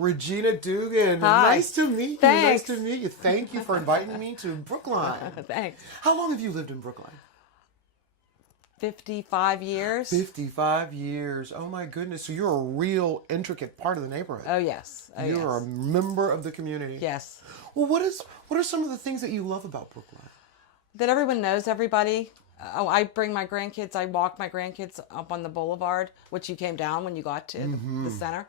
Regina Dugan. Hi. Nice to meet you. Thanks. Nice to meet you. Thank you for inviting me to Brookline. Thanks. How long have you lived in Brookline? 55 years. 55 years. Oh my goodness. So you're a real intricate part of the neighborhood. Oh, yes. Oh, You're a yes. member of the community. Yes. Well, what are some of the things that you love about Brookline? That everyone knows everybody. I bring my grandkids, I walk my grandkids up on the boulevard, which you came down when you got to the center.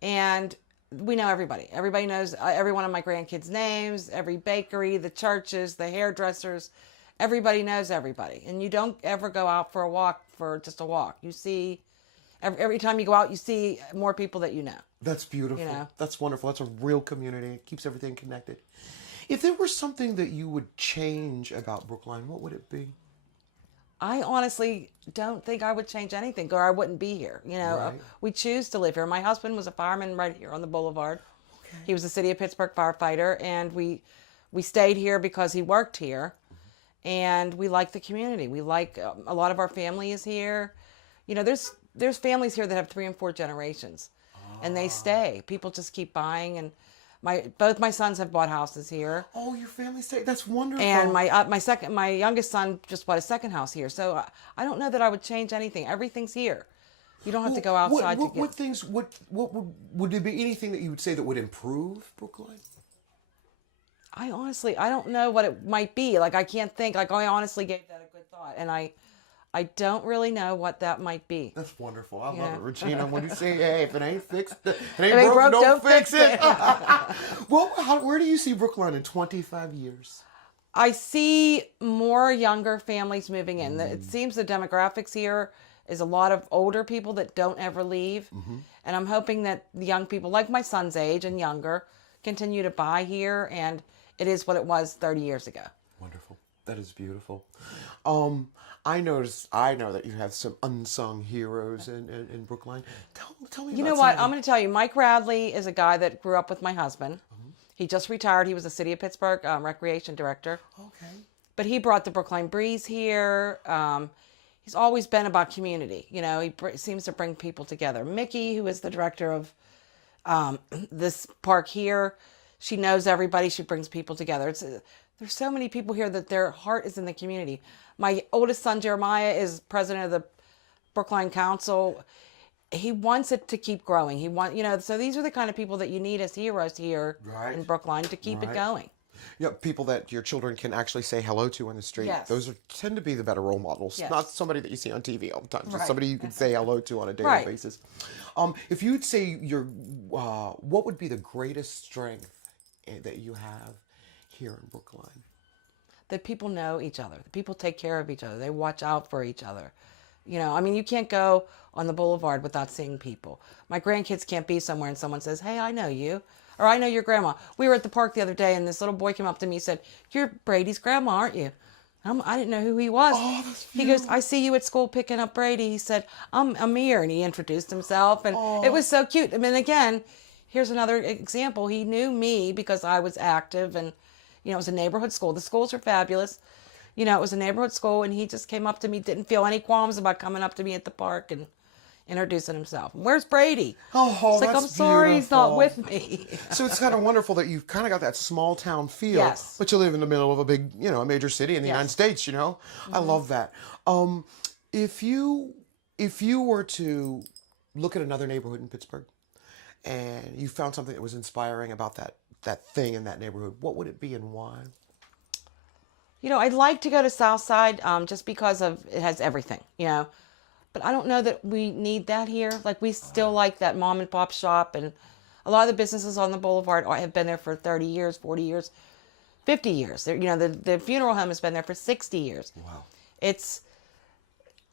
And we know everybody. Everybody knows every one of my grandkids' names, every bakery, the churches, the hairdressers. Everybody knows everybody. And you don't ever go out for a walk for just a walk. You see, every time you go out, you see more people that you know. That's beautiful. You know? That's wonderful. That's a real community. It keeps everything connected. If there were something that you would change about Brookline, what would it be? I honestly don't think I would change anything, or I wouldn't be here. You know, Right. we choose to live here. My husband was a fireman right here on the boulevard. Okay. He was a City of Pittsburgh firefighter, and we stayed here because he worked here, and we like the community. We like a lot of our family is here. You know, there's families here that have 3 and 4 generations, and they stay. People just keep buying, and both my sons have bought houses here. Oh, your family stay. That's wonderful. And my youngest son just bought a second house here. So I don't know that I would change anything. Everything's here. You don't have to go outside to get. What things? What would there be anything that you would say that would improve Brookline? I don't know what it might be. Like, I can't think. Like, I honestly gave that a good thought, and I don't really know what that might be. That's wonderful. I love it, Regina. When you say, "Hey, if it ain't fixed, it ain't ain't broke, broke, don't don't fix fix it." Well, where do you see Brookline in 25 years? I see more younger families moving in. It seems the demographics here is a lot of older people that don't ever leave. And I'm hoping that the young people, like my son's age and younger, continue to buy here, and it is what it was 30 years ago. Wonderful. That is beautiful. I know that you have some unsung heroes in Brookline. Tell me. You about know what? some of I'm going to tell you. Mike Radley is a guy that grew up with my husband. He just retired. He was the City of Pittsburgh recreation director. Okay. But he brought the Brookline Breeze here. He's always been about community. You know, he seems to bring people together. Mickey, who is the director of this park here, she knows everybody. She brings people together. There's so many people here that their heart is in the community. My oldest son, Jeremiah, is president of the Brookline Council. He wants it to keep growing. So these are the kind of people that you need as heroes here in Brookline to keep it going. Yeah, people that your children can actually say hello to on the street. Yes. Those tend to be the better role models. Yes. Not somebody that you see on TV all the time. Just Right. somebody you can say hello to on a daily basis. If you'd say what would be the greatest strength that you have here in Brookline? That people know each other. That people take care of each other. They watch out for each other. You know, I mean, you can't go on the boulevard without seeing people. My grandkids can't be somewhere and someone says, "Hey, I know you." Or, "I know your grandma." We were at the park the other day and this little boy came up to me and said, "You're Brady's grandma, aren't you?" I didn't know who he was. Oh, that's he goes, "I see you at school picking up Brady." He said, "I'm Amir." And he introduced himself. And it was so cute. I mean, again, here's another example. He knew me because I was active, and, you know, it was a neighborhood school. The schools are fabulous. You know, it was a neighborhood school, and he just came up to me, didn't feel any qualms about coming up to me at the park and introducing himself. "Where's Brady?" Oh, it's like, "I'm sorry, he's not with me." So it's kind of wonderful that you've kind of got that small town feel, Yes. but you live in the middle of a big, a major city in the United States, I love that. If you were to look at another neighborhood in Pittsburgh and you found something that was inspiring about that thing in that neighborhood, what would it be and why? You know, I'd like to go to Southside just because it has everything, you know. But I don't know that we need that here. Like, we still like that mom and pop shop, and a lot of the businesses on the boulevard have been there for 30 years, 40 years, 50 years. You know, the funeral home has been there for 60 years. Wow.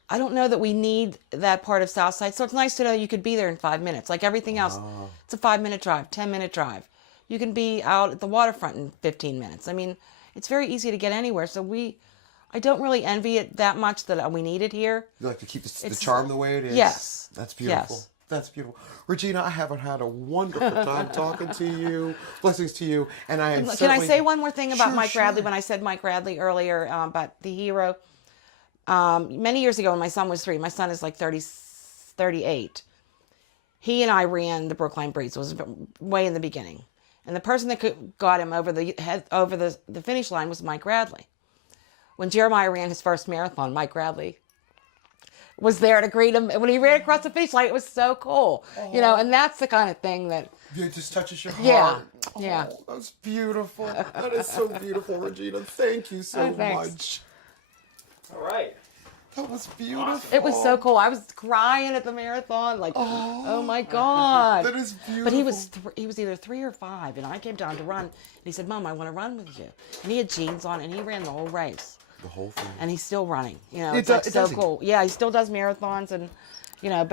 I don't know that we need that part of Southside. So it's nice to know you could be there in 5 minutes. Like everything else, it's a 5-minute drive, 10-minute drive. You can be out at the waterfront in 15 minutes. I mean, it's very easy to get anywhere. So I don't really envy it that much that we need it here. You like to keep the charm the way it is? Yes. That's beautiful. Yes. That's beautiful. Regina, I haven't had a wonderful time talking to you. Blessings to you. And I am Can I say one more thing about Mike Sure. Radley? When I said Mike Radley earlier about the hero, many years ago when my son was 3, my son is like 38. he and I ran the Brookline Breeze. It was way in the beginning. And the person that got him over the finish line was Mike Radley. When Jeremiah ran his first marathon, Mike Radley was there to greet him. When he ran across the finish line, it was so cool. You know, and that's the kind of thing that... It just touches your heart. Yeah, yeah. Oh, that's beautiful. That is so beautiful, Regina. Thank you so much. All right. That was beautiful. It was so cool. I was crying at the marathon, like, oh my God. That is beautiful. But he was either 3 or 5, and I came down to run, and he said, Mom, I want to run with you. And he had jeans on, and he ran the whole race. The whole thing. And he's still running. You know, it's so cool. Yeah, he still does marathons, and, you know...